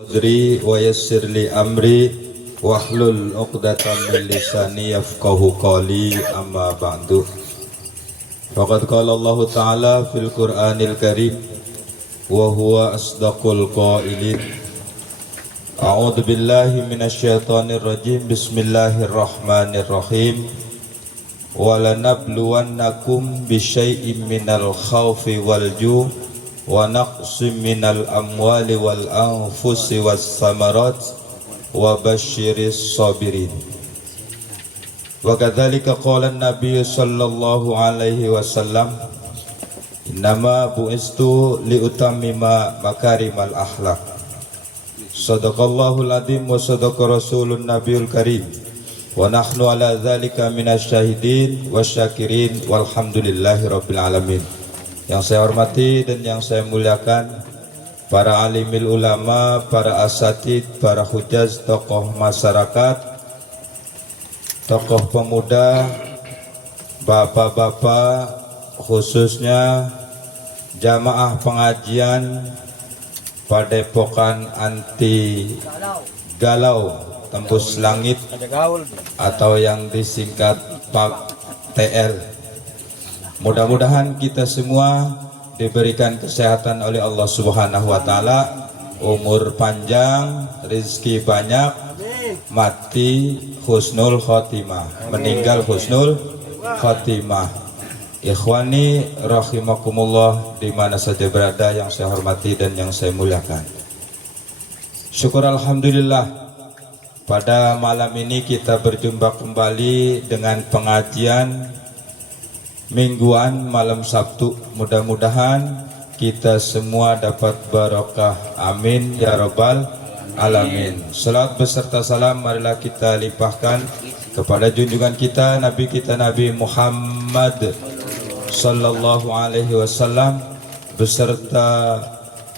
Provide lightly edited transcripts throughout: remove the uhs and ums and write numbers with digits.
Sadri wa yassir li amri wahlul 'uqdatam min lisani yafqahu qawli amma ba'du. Faqad qala Allah Ta'ala fil Qur'anil Karim wa huwa asdaqul qailin. A'udzu billahi minasyaitonir rajim. Bismillahirrahmanirrahim. Wa lanabluwannakum bisyai'im minal khaufi wal ju' wa naqsim minal amwali wal anfusi was samarat wa basyiris sabirin. Wa kadzalika qala an-nabiy sallallahu alaihi wasallam, innama bu'istu liutammima makarimal akhlaq. Sadaqallahul adzim wa sadaqa rasulun nabiyul karim wa nahnu ala dzalika minasyahidin wasyakirin walhamdulillahi rabbil alamin. Yang saya hormati dan yang saya muliakan para alimil ulama, para asatid, para hujaz, tokoh masyarakat, tokoh pemuda, bapak-bapak, khususnya jamaah pengajian Padepokan Anti Galau Tembus Langit atau yang disingkat Pak TL. Mudah-mudahan kita semua diberikan kesehatan oleh Allah Subhanahu wa Ta'ala, umur panjang, rezeki banyak, mati husnul khotimah, meninggal husnul khotimah. Ikhwani rahimakumullah, di mana saja berada yang saya hormati dan yang saya muliakan. Syukur alhamdulillah, pada malam ini kita berjumpa kembali dengan pengajian mingguan malam Sabtu. Mudah-mudahan kita semua dapat barokah, amin ya rabbal alamin. Salat beserta salam marilah kita limpahkan kepada junjungan kita Nabi Muhammad sallallahu alaihi wasallam beserta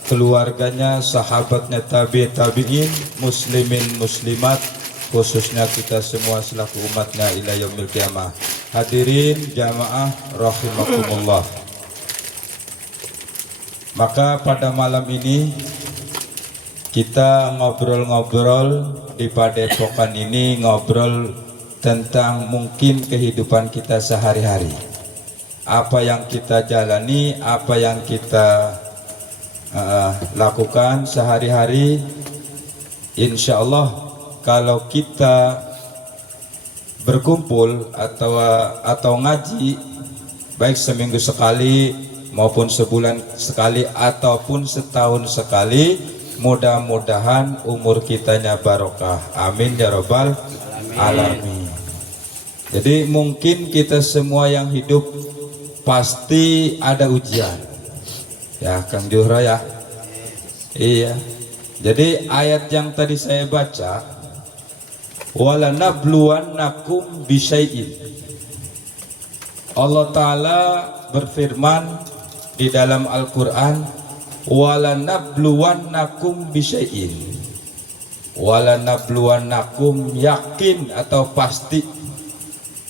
keluarganya, sahabatnya, tabi'in, muslimin muslimat, khususnya kita semua selaku umatnya ila yaumil qiyamah. Hadirin jamaah rahimakumullah. Maka pada malam ini kita ngobrol-ngobrol di padepokan ini, ngobrol tentang mungkin kehidupan kita sehari-hari. Apa yang kita jalani, apa yang kita lakukan sehari-hari. Insya Allah kalau kita berkumpul atau ngaji baik seminggu sekali maupun sebulan sekali ataupun setahun sekali, mudah-mudahan umur kitanya barokah, amin ya rabbal alamin. Jadi mungkin kita semua yang hidup pasti ada ujian ya Kang Juhra ya. Iya, jadi ayat yang tadi saya baca, walanabluwannakum bisyai'in. Allah Ta'ala berfirman di dalam Al-Quran, walanabluwannakum bisyai'in. Walanabluwannakum, yakin atau pasti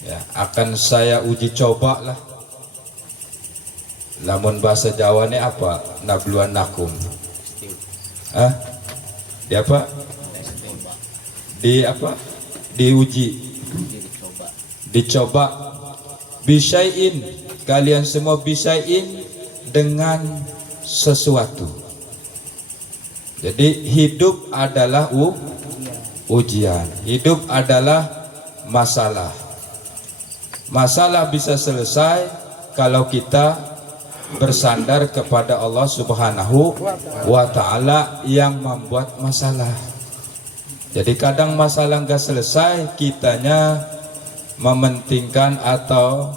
ya, akan saya uji coba lah. Namun bahasa Jawanya apa? Nabluwannakum. Di apa? Di apa? Diuji, dicoba. Bisyai'in, kalian semua bisyai'in, dengan sesuatu. Jadi hidup adalah ujian, hidup adalah masalah. Masalah bisa selesai kalau kita bersandar kepada Allah Subhanahu wa Ta'ala yang membuat masalah. Jadi kadang masalah nggak selesai, kitanya mementingkan atau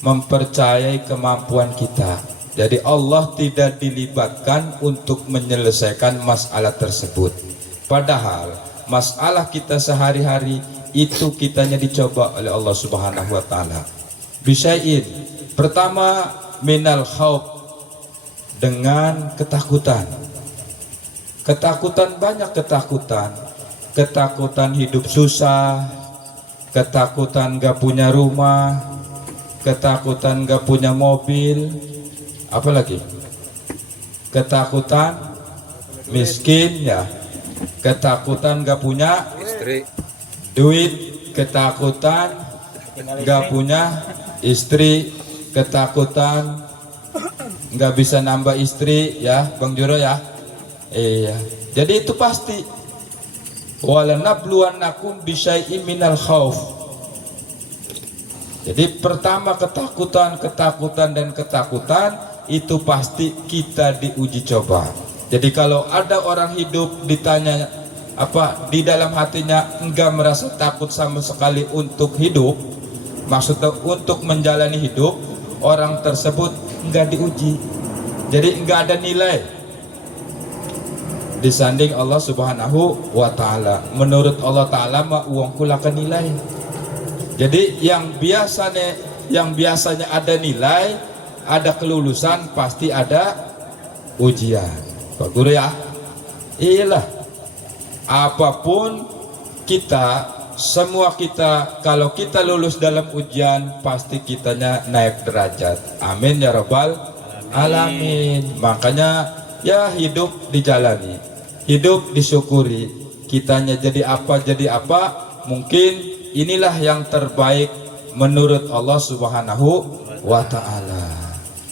mempercayai kemampuan kita. Jadi Allah tidak dilibatkan untuk menyelesaikan masalah tersebut. Padahal masalah kita sehari-hari itu kitanya dicoba oleh Allah Subhanahu wa Ta'ala. Bisyai'in, pertama minal khauf, dengan ketakutan. Ketakutan, banyak ketakutan. Ketakutan hidup susah, ketakutan gak punya rumah, ketakutan gak punya mobil, apalagi ketakutan miskin ya, ketakutan gak punya Istri. duit, ketakutan gak punya istri, ketakutan gak bisa nambah istri ya Bang Juro ya. Iya, jadi itu pasti. Walanabluwannakum bisyai'im minal khauf. Jadi pertama ketakutan dan ketakutan itu pasti kita diuji coba. Jadi kalau ada orang hidup ditanya apa di dalam hatinya enggak merasa takut sama sekali untuk hidup, maksudnya untuk menjalani hidup, orang tersebut enggak diuji. Jadi enggak ada nilai disanding Allah Subhanahu wa taala. Menurut Allah taala mah uang kulakan nilai. Jadi yang biasanya ada nilai, ada kelulusan, pasti ada ujian. Pak Guru ya. Iyalah. Apapun kita, semua kita, kalau kita lulus dalam ujian, pasti kitanya naik derajat. Amin ya rabbal alamin. Makanya ya hidup dijalani, hidup disyukuri. Kitanya jadi apa, mungkin inilah yang terbaik menurut Allah Subhanahu wa taala.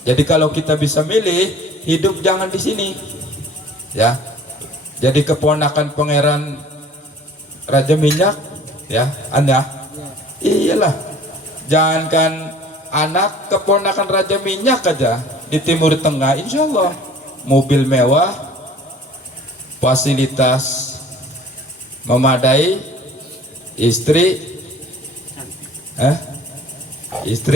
Jadi kalau kita bisa milih, hidup jangan di sini. Ya. Jadi keponakan pangeran Raja Minyak, ya, Anda. Iyalah. Jangankan anak keponakan Raja Minyak aja di Timur Tengah, insya Allah mobil mewah, fasilitas memadai, istri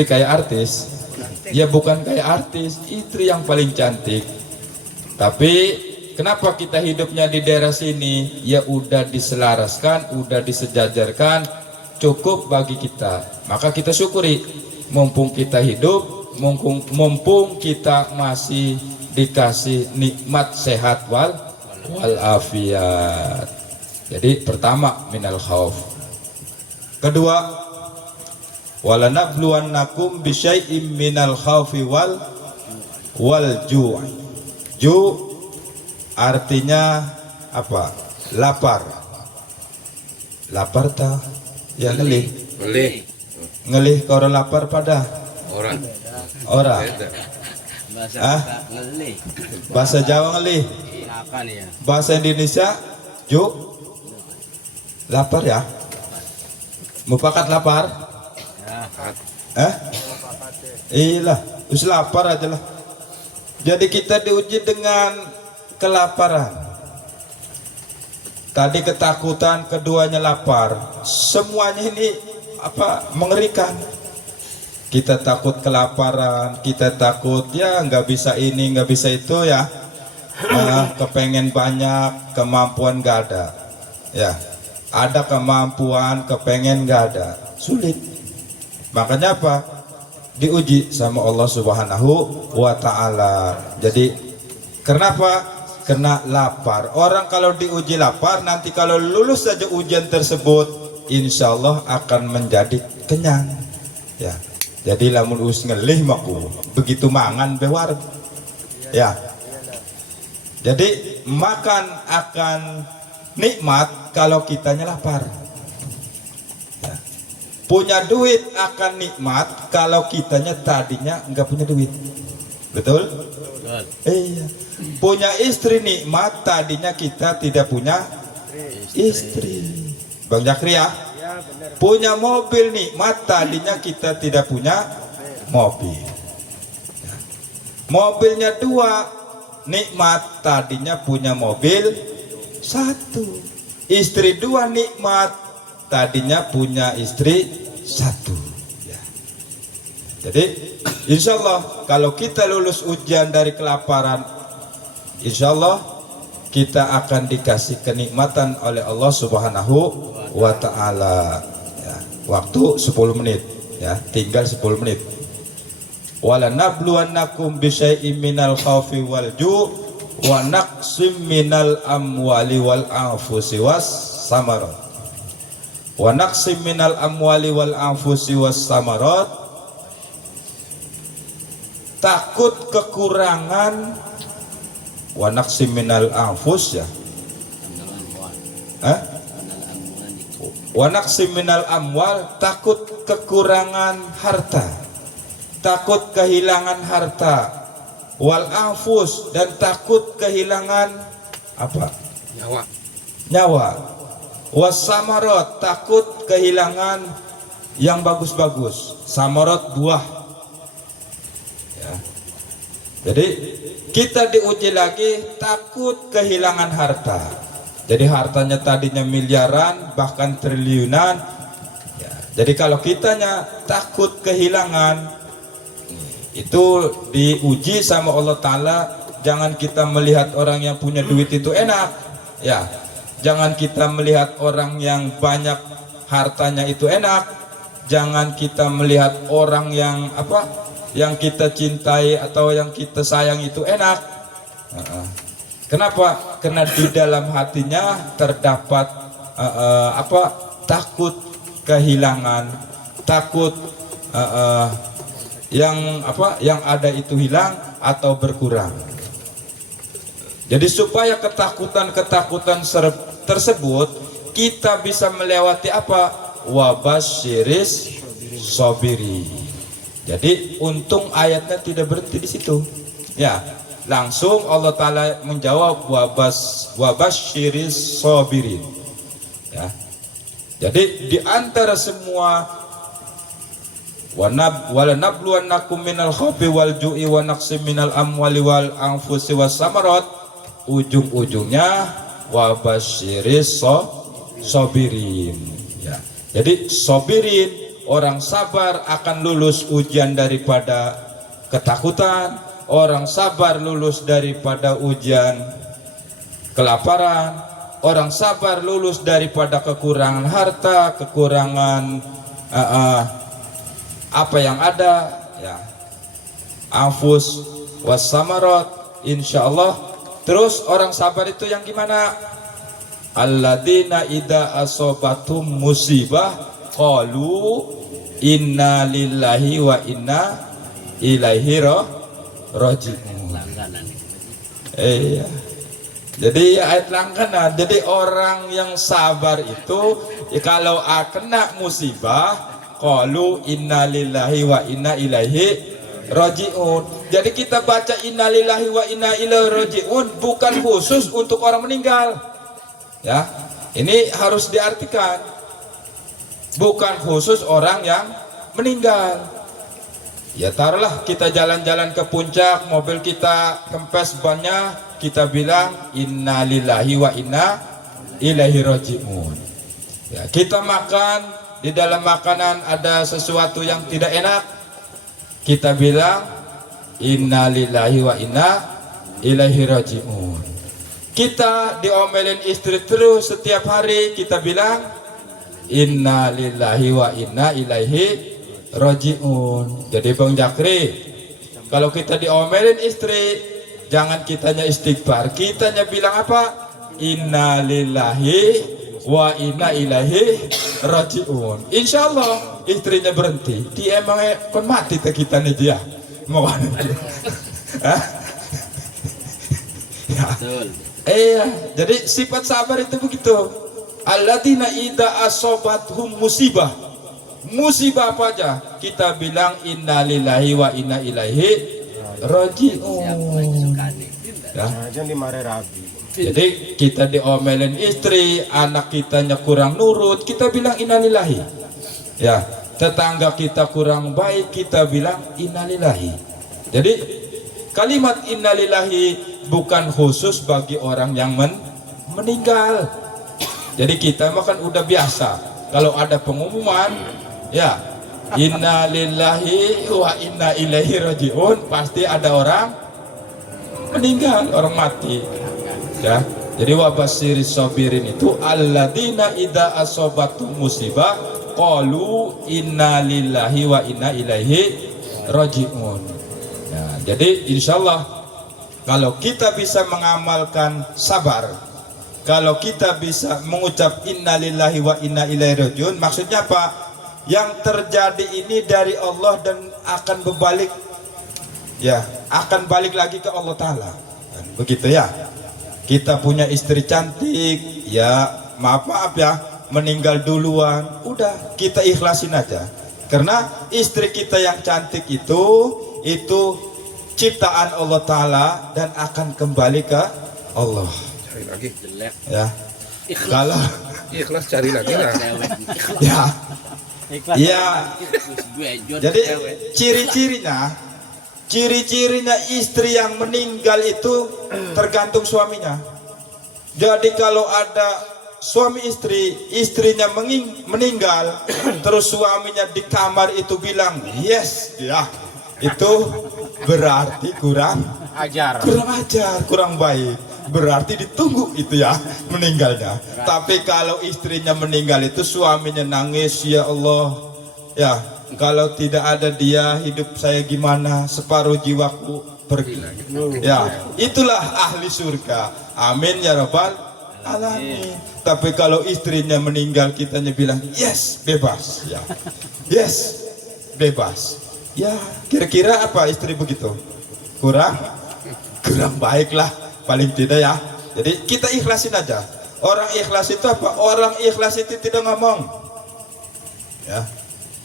kayak artis. Ya bukan kayak artis, istri yang paling cantik. Tapi kenapa kita hidupnya di daerah sini? Ya udah diselaraskan, udah disejajarkan, cukup bagi kita. Maka kita syukuri, mumpung kita hidup, mumpung kita masih dikasih nikmat sehat wal afiat. Jadi pertama minal khauf. Kedua, walanabluwannakum bisyai'im minal khaufi wal ju'. Ju' artinya apa? Lapar. Lapar ta? Ya ngelih. Ngelih kalau lapar pada Orang. Bahasa Jawa ngelih. Bahasa Indonesia ju' lapar ya. Mufakat lapar. Iyalah, us lapar aja lah. Jadi kita diuji dengan kelaparan. Tadi ketakutan, keduanya lapar. Semuanya ini mengerikan. Kita takut kelaparan, kita takut ya nggak bisa ini, nggak bisa itu ya. Kepengen banyak, kemampuan nggak ada. Ya, ada kemampuan, kepengen nggak ada, sulit. Makanya apa? Diuji sama Allah Subhanahu wa taala. Jadi kenapa? Karena lapar. Orang kalau diuji lapar, nanti kalau lulus saja ujian tersebut, insya Allah akan menjadi kenyang. Ya. Jadi lamun us ngelih maku, begitu mangan bewar. Ya. Jadi makan akan nikmat kalau kitanya lapar. Punya duit akan nikmat kalau kitanya tadinya nggak punya duit. Betul? Iya. Punya istri nikmat tadinya kita tidak punya istri. Bang Jakri ya? Punya mobil nikmat tadinya kita tidak punya mobil. Mobilnya dua nikmat tadinya punya mobil satu. Istri dua nikmat tadinya punya istri satu. Ya. Jadi insya Allah kalau kita lulus ujian dari kelaparan, insya Allah kita akan dikasih kenikmatan oleh Allah Subhanahu wa ta'ala. Ya. Waktu 10 menit ya, tinggal 10 menit. Walanabluwannakum bisyai'im minal khaufi wal ju' wa naqsim minal amwali wal anfusi was samarat. Wa naqsim minal amwali wal anfusi was samarat. Takut kekurangan wa naqsim minal anfus ya. Wa naqsim minal amwal, takut kekurangan harta, takut kehilangan harta, wal anfus, dan takut kehilangan apa? Nyawa. Was samarot, takut kehilangan yang bagus-bagus. Samarot, buah ya. Jadi kita diuji lagi, takut kehilangan harta. Jadi hartanya tadinya miliaran bahkan triliunan ya. Jadi kalau kitanya takut kehilangan, itu diuji sama Allah Ta'ala. Jangan kita melihat orang yang punya duit itu enak ya, jangan kita melihat orang yang banyak hartanya itu enak, jangan kita melihat orang yang apa, yang kita cintai atau yang kita sayang itu enak. Kenapa? Karena di dalam hatinya terdapat takut kehilangan, takut yang ada itu hilang atau berkurang. Jadi supaya ketakutan tersebut kita bisa melewati apa? Wabasyiris sabiri. Jadi untung ayatnya tidak berhenti di situ. Ya, langsung Allah Ta'ala menjawab wabasyiris sabirin ya. Jadi di antara semua wala nabluwannakum minal khawfi wal ju'i wa naqsim minal amwali wal anfusi was samarat, ujung-ujungnya wabasyiris sabirin ya. Jadi sabirin, orang sabar akan lulus ujian daripada ketakutan, orang sabar lulus daripada ujian kelaparan, orang sabar lulus daripada kekurangan harta, kekurangan apa yang ada ya. Anfus was samarat, insyaallah. Terus orang sabar itu yang gimana? Alladzina idza asobatum musibah qalu inna lillahi wa inna ilaihi raji'un. Iya. Jadi ayat langganan. Jadi orang yang sabar itu kalau kena musibah qalu inna lillahi wa inna ilaihi raji'un. Jadi kita baca innalillahi wa inna ilaihi raji'un bukan khusus untuk orang meninggal ya. Ini harus diartikan, bukan khusus orang yang meninggal ya. Taruhlah kita jalan-jalan ke puncak, mobil kita kempes bannya, kita bilang innalillahi wa inna ilaihi raji'un ya. Kita makan, di dalam makanan ada sesuatu yang tidak enak, kita bilang innalillahi wa inna ilaihi raji'un. Kita diomelin istri terus setiap hari, kita bilang innalillahi wa inna ilaihi raji'un. Jadi Bang Jakri, kalau kita diomelin istri, jangan kitanya istighfar, kitanya bilang apa? Innalillahi wa inna ilaihi raji'un. Insyaallah istrinya berhenti. Dia emang kon mati teh kita nih dia. Mau ya. Iya, jadi sifat sabar itu begitu. Alladzina idza asobathum musibah. Musibah apa aja kita bilang innalillahi wa inna ilaihi raji'un. Ya. Jadi kita diomelin istri, anak kitanya kurang nurut, kita bilang innalillahi. Ya, tetangga kita kurang baik, kita bilang innalillahi. Jadi kalimat innalillahi bukan khusus bagi orang yang meninggal. Jadi kita makan udah biasa kalau ada pengumuman ya innalillahi wa inna ilaihi raji'un, pasti ada orang meninggal, orang mati ya. Jadi wabasyiris sabirin itu alladzina idza asobatum musibah qalu inna lillahi wa inna ilaihi raji'un ya. Jadi insyaallah kalau kita bisa mengamalkan sabar, kalau kita bisa mengucap inna lillahi wa inna ilaihi raji'un, maksudnya apa? Yang terjadi ini dari Allah dan akan berbalik ya, akan balik lagi ke Allah Ta'ala. begitu ya. Kita punya istri cantik, ya maaf ya, meninggal duluan, udah kita ikhlasin aja. Karena istri kita yang cantik itu ciptaan Allah Ta'ala dan akan kembali ke Allah. Cari lagi. Ya. Kalau Ikhlas cari lagi lah. ya. Ya. Jadi ciri-cirinya istri yang meninggal itu tergantung suaminya. Jadi kalau ada suami istrinya meninggal, terus suaminya di kamar itu bilang yes, ya itu berarti kurang ajar, kurang baik. Berarti ditunggu itu ya meninggalnya. Tapi kalau istrinya meninggal itu suaminya nangis, ya Allah, ya kalau tidak ada dia hidup saya gimana, separuh jiwaku pergi. Ya itulah ahli surga. Amin ya rabbal alamin. Tapi kalau istrinya meninggal kitanya bilang yes, bebas ya. Yes, bebas. Ya kira-kira apa istri begitu? Kurang baik lah paling tidak ya. Jadi kita ikhlasin aja. Orang ikhlas itu apa? Orang ikhlas itu tidak ngomong ya.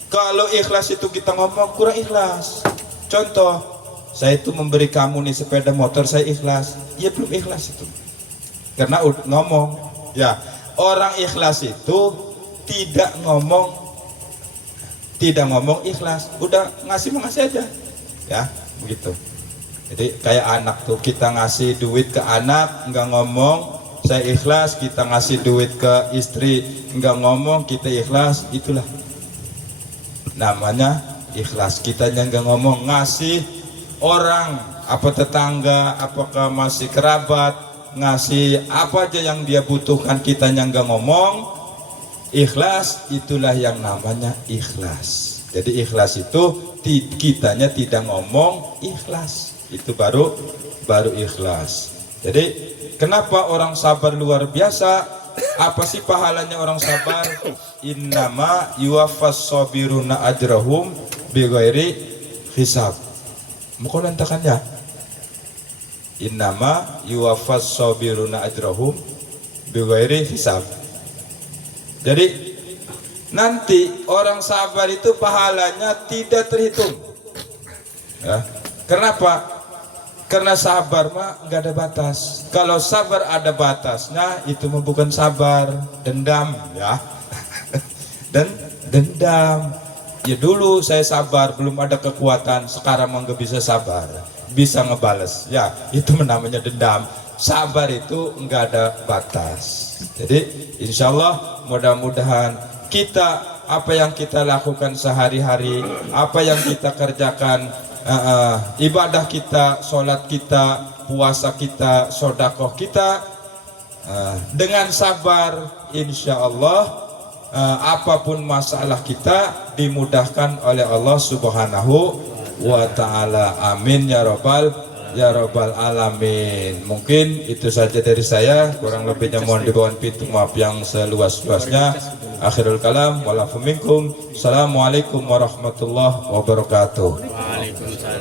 Kalau ikhlas itu kita ngomong kurang ikhlas. Contoh, saya itu memberi kamu nih sepeda motor, saya ikhlas. Ya belum ikhlas itu, karena ngomong ya. Orang ikhlas itu tidak ngomong ikhlas, udah ngasih aja ya begitu. Jadi kayak anak tuh, kita ngasih duit ke anak nggak ngomong saya ikhlas, kita ngasih duit ke istri nggak ngomong kita ikhlas, itulah namanya ikhlas. Kitanya nggak ngomong, ngasih orang apa tetangga, apakah masih kerabat, ngasih apa aja yang dia butuhkan, kitanya nggak ngomong, ikhlas, itulah yang namanya ikhlas. Jadi ikhlas itu kitanya tidak ngomong, ikhlas itu baru ikhlas. Jadi kenapa orang sabar luar biasa? Apa sih pahalanya orang sabar? Innama yuwaffas sabiruna ajrahum bighairi hisab. Mau lantakannya? Innama yuwaffas sabiruna ajrahum bighairi hisab. Jadi nanti orang sabar itu pahalanya tidak terhitung ya. Kenapa? Karena sabar mah nggak ada batas. Kalau sabar ada batasnya, itu mah bukan sabar, dendam ya. Dan dendam ya, dulu saya sabar belum ada kekuatan, sekarang mah nggak bisa sabar, bisa ngebales ya, itu namanya dendam. Sabar itu nggak ada batas. Jadi insya Allah mudah-mudahan kita, apa yang kita lakukan sehari-hari, apa yang kita kerjakan, ibadah kita, sholat kita, puasa kita, sodakoh kita, dengan sabar insya Allah apapun masalah kita dimudahkan oleh Allah Subhanahu wa ta'ala. Amin ya rabbal alamin. Mungkin itu saja dari saya, kurang lebihnya mohon dibawaan pintu maaf yang seluas-luasnya. Akhirul kalam, walafu minkum. Assalamualaikum warahmatullahi wabarakatuh. Waalaikumsalam.